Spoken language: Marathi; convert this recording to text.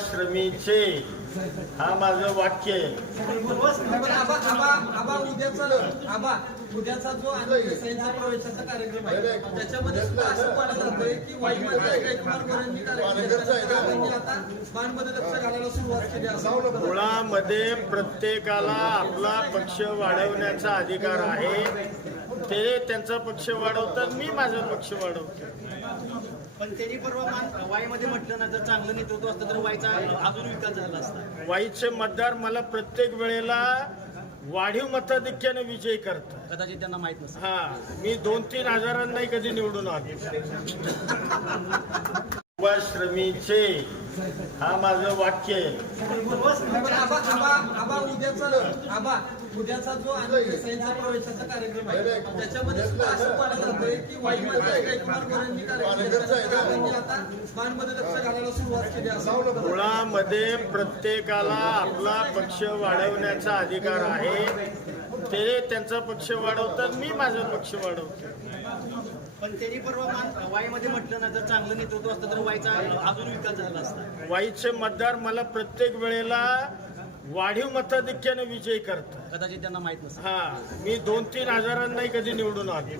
श्रमीचे हा माझं वाक्य आहे. पण आबा आबा आबा उद्याचा आबा उद्याचा जो अनिल देसाईंचा प्रवेशाचा कार्यक्रम आहे. त्याच्यामध्ये सुद्धा असं पाहिलं जातंय की वाईमध्ये जयकुमार गोरेंनी कार्यक्रम घेतला. त्यांनी आता बाणमध्ये लक्ष घालायला सुरुवात केली असं मुळामध्ये प्रत्येकाला आपला पक्ष वाढवण्याचा अधिकार आहे. ते त्यांचा पक्ष वाढवतात मी माझा पक्ष वाढवतो. पण त्यांनी परवा वाईमध्ये म्हटलं ना जर चांगलं नेतृत्व असतं तर वाईचा अजून विकास झाला असता. वाईचे मतदार मला प्रत्येक वेळेला वाढीव मताधिक्याने विजयी करतात. कदाचित त्यांना माहीत नसतं हा मी दोन तीन हजारांनाही कधी निवडून आलो. श्रमीचे हा माझं वाक्य आहे. आबा उद्याचा आबा उद्याचा जो प्रवेशाचा कार्यक्रम आहे त्याच्यामध्ये सुद्धा असं पाहिलं जातंय की वाईमध्ये जयकुमार गोरेंनी कार्यक्रम आता लक्ष घालायला सुरुवात केली असं मुळामध्ये प्रत्येकाला आपला पक्ष वाढवण्याचा अधिकार आहे. ते त्यांचा पक्ष वाढवतात मी माझा पक्ष वाढवतो. पण त्यांनी परवा वाईमध्ये म्हटलं ना जर चांगलं नेतृत्व असतं तर वाईचा अजून विकास झाला असता. वाईचे मतदार मला प्रत्येक वेळेला वाढीव मताधिक्याने विजयी करतात. कदाचित त्यांना माहीत नसतं हा मी दोन तीन हजारांनाही कधी निवडून आलो.